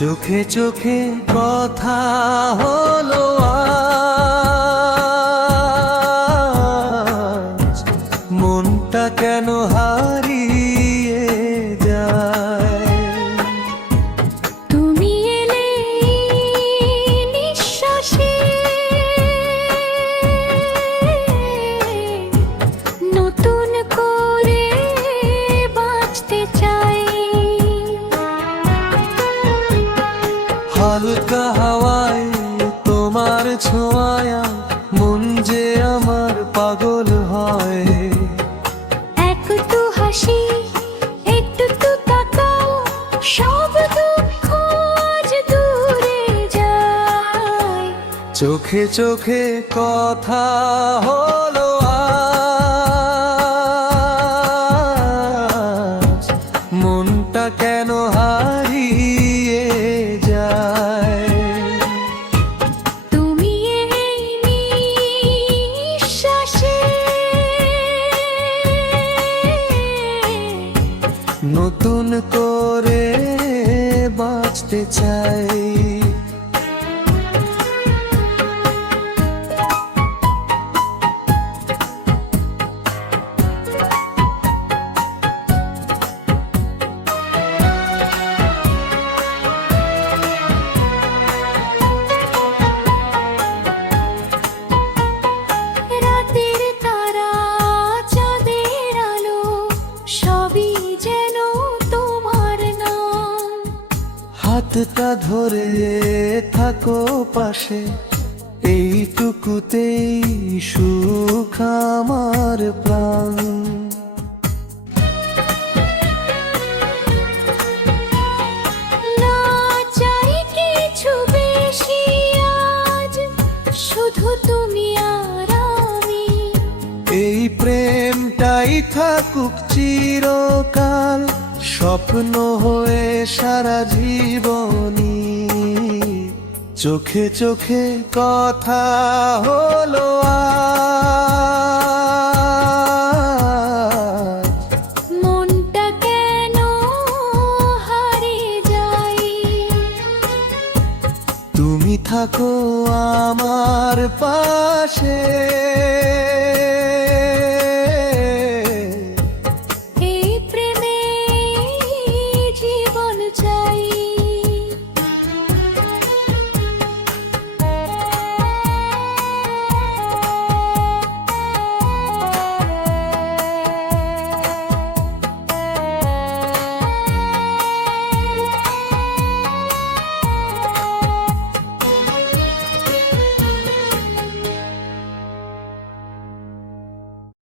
চোখে চোখে কথা হলো আজ, মনটা কেন হারিয়ে যায়। তুমি এলে নিঃশ্বাসে, নতুন করে বাঁচতে চাই। হালকা হাওয়ায় তোমার ছোঁয়ায় মন যে আমার পাগল হয়। একটু হাসি, একটু তাকাও, সব দুঃখ আজ দূরে যায়। চোখে চোখে কথা হলো আজ, মনটা কেন হারিয়ে যায়। তুমি এই নিঃশ্বাসে, নতুন করে বাঁচতে চাই। রাতের তারা, চাঁদের আলো, সবই যেন তোমার নাম। হাতটা ধরে থাকো পাশে, এইটুকুতেই সুখ আমার প্রাণ। না চাই কিছু বেশি আজ, শুধু তুমি আর আমি। এই প্রেমটাই থাকুক চিরকাল, স্বপ্ন হয়ে সারা জীবনী। চোখে চোখে কথা হলো আজ, মনটা কেন হারিয়ে যায়। তুমি থাকো আমার পাশে।